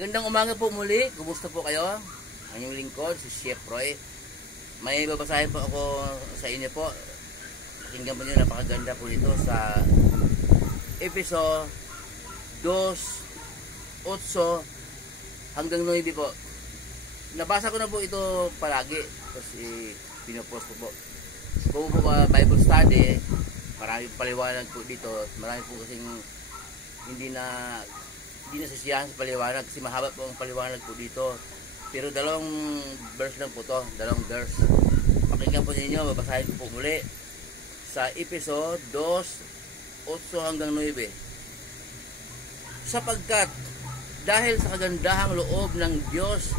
Gandang umaga po muli. Kumusta po kayo? Ang inyong lingkod, si Chef Roy. May babasahin po ako sa inyo po. Pakinggan po nyo, napakaganda po nito sa episode 2, 8 hanggang 9 po. Nabasa ko na po ito palagi. Tapos pinopost ko po. Kung po Bible study, marami paliwanag po dito. Marami po kasing hindi na sasiyahan sa paliwanag kasi mahaba po ang paliwanag po dito. Pero dalawang verse lang po to, dalawang verse. Pakinggan po ninyo, babasahin ko po muli sa episode 2, 8 hanggang 9. Sapagkat dahil sa kagandahang loob ng Diyos,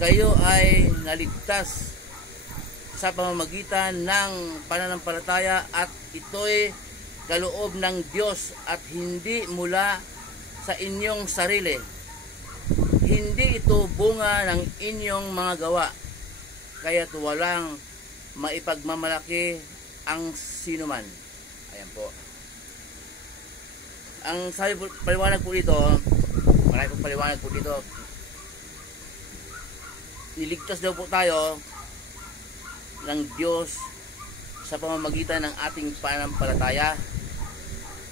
kayo ay naligtas sa pamamagitan ng pananampalataya, at ito'y kaloob ng Diyos at hindi mula sa inyong sarili. Hindi ito bunga ng inyong mga gawa, kaya't walang maipagmamalaki ang sinuman. Ayan po. Ang sabi po, paliwanag po dito, marami pong paliwanag po dito. Niligtas daw po tayo ng Diyos sa pamamagitan ng ating pananampalataya,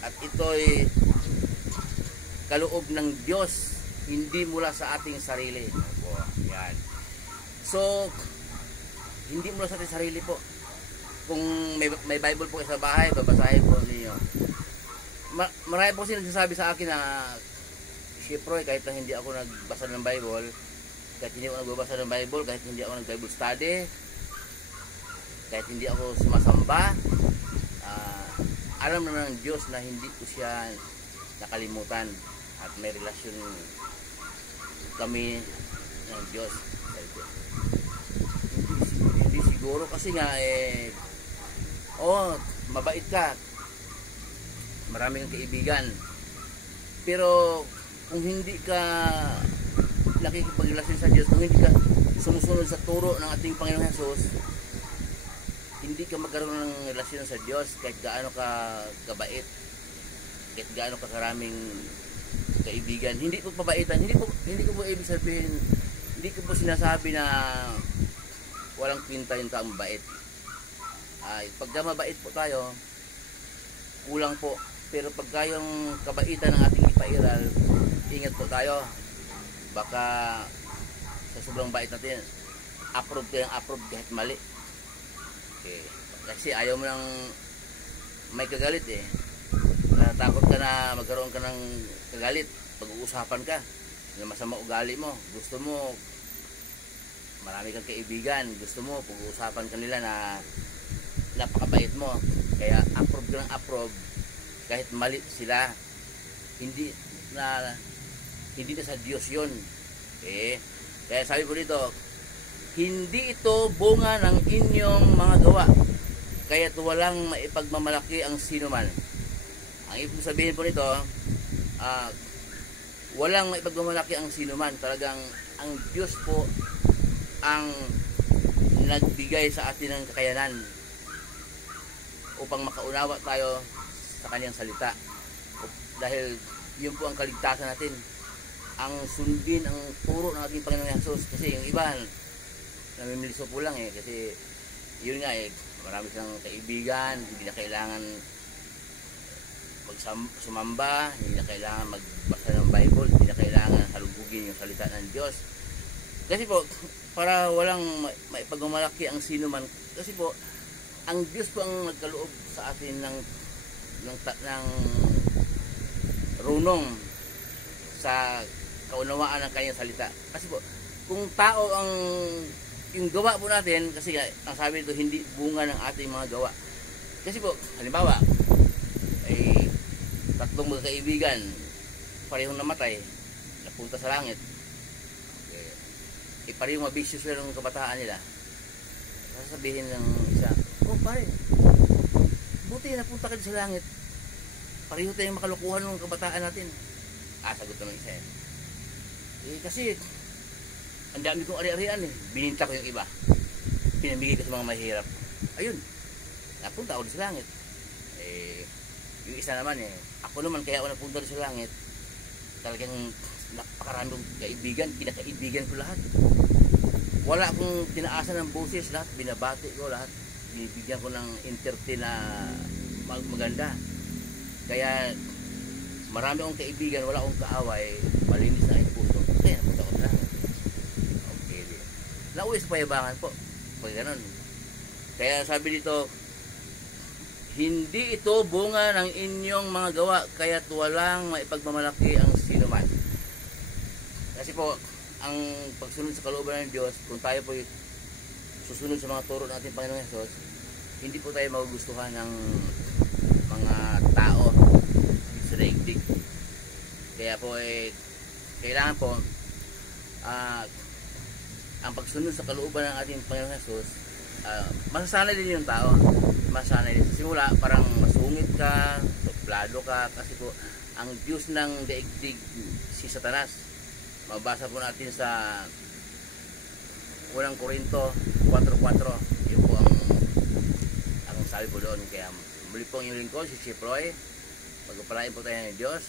at ito'y kaloob ng Diyos, hindi mula sa ating sarili. Opo, yan. So, hindi mula sa ating sarili po. Kung may Bible po sa bahay, babasahin po ninyo. Marami po silang nagsasabi sa akin na, Chef Roy, kahit na hindi ako nagbasa ng Bible, kahit hindi ako nagbabasa ng Bible, kahit hindi ako nag-Bible study, kahit hindi ako sumasamba, alam naman ng Diyos na hindi ko siya nakalimutan, at may relasyon kami ng Diyos. Hindi siguro kasi nga mabait ka, marami kang kaibigan, pero kung hindi ka nakikipagrelasyon sa Diyos, kung hindi ka sumusunod sa turo ng ating Panginoon Jesus, hindi ka magkaroon ng relasyon sa Diyos kahit gaano ka kabait, kahit gaano ka karaming kaibigan. Hindi po pabaitan, hindi ko po ibig sabihin, hindi ko po sinasabi na walang kwenta yung taong mabait. Pagka mabait po tayo, kulang po. Pero pagka yung kabaitan ng ating ipairal, ingat po tayo. Baka sa sobrang bait natin, approve tayong approve kahit mali. Okay. Kasi ayaw mo nang may kagalit Natakot ka na magkaroon ka ng kagalit. Pag-uusapan ka na masama ugali mo. Gusto mo marami kang kaibigan. Gusto mo pag-uusapan kanila na napakabait mo. Kaya approve ka ng approve kahit mali sila. Hindi na sa Diyos yun. Okay. Kaya sabi po dito, hindi ito bunga ng inyong mga gawa, kaya't walang maipagmamalaki ang sinuman. Ang ibig sabihin po nito, walang maipagmamalaki ang sinuman. Talagang ang Diyos po ang nagbigay sa atin ng kakayanan upang makaunawa tayo sa kanyang salita. Dahil yun po ang kaligtasan natin, ang sundin ang turo ng ating Panginoon Jesus. Kasi yung iba namimiliso po lang kasi yun nga marami silang kaibigan, hindi na kailangan sumamba, hindi na kailangan magbasa ng Bible, hindi na kailangan halugugin yung salita ng Diyos. Kasi po, para walang maipagmamalaki ang sino man, kasi po, ang Diyos po ang nagkaloob sa atin ng runong sa kaunawaan ng kanyang salita. Kasi po, kung tao ang yung gawa po natin, kasi ang sabi nito, hindi bunga ng ating mga gawa. Kasi po, halimbawa, tatlong magkaibigan, parehong namatay, napunta sa langit. Parehong mabisyo sila ng kabataan nila. Sasabihin ng isa, pare, buti napunta ka sa langit. Pareho tayong makalukuhan ng kabataan natin. Sagot naman isa kasi ang dami kong ari-arian bininta ko yung iba, pinamigay ko sa mga mahirap, ayun, napunta ako sa langit. Yung isa naman ako naman, kaya ako napunta sa langit, talagang napakaraming kaibigan, kinakaibigan ko lahat. Wala akong tinaasan ng boses, lahat binabati ko, lahat binibigyan ko ng entertain na maganda. Kaya marami akong kaibigan, wala akong kaaway, malinis na aking puso. Kaya napunta ko na. Okay. Nauwi sa payabangan po. Pag ganun. Kaya sabi dito, hindi ito bunga ng inyong mga gawa, kaya't walang maipagmamalaki ang sinuman. Kasi po, ang pagsunod sa kalooban ng Diyos, kung tayo po susunod sa mga turo ng ating Panginoong Hesus, hindi po tayo magugustuhan ng mga tao sa daigdig. Kaya po kailangan po ang pagsunod sa kalooban ng ating Panginoong Hesus, masasanay din yung tao. Masasanay din sa simula, parang masungit ka, suplado ka, kasi po ang Diyos ng daigdig si Satanas. Mabasa po natin sa unang Korinto 4:4. Yun po ang sabi po doon. Kaya muli po ang inyong lingkod, si Chief Roy. Pagpapalain po tayo ng Diyos.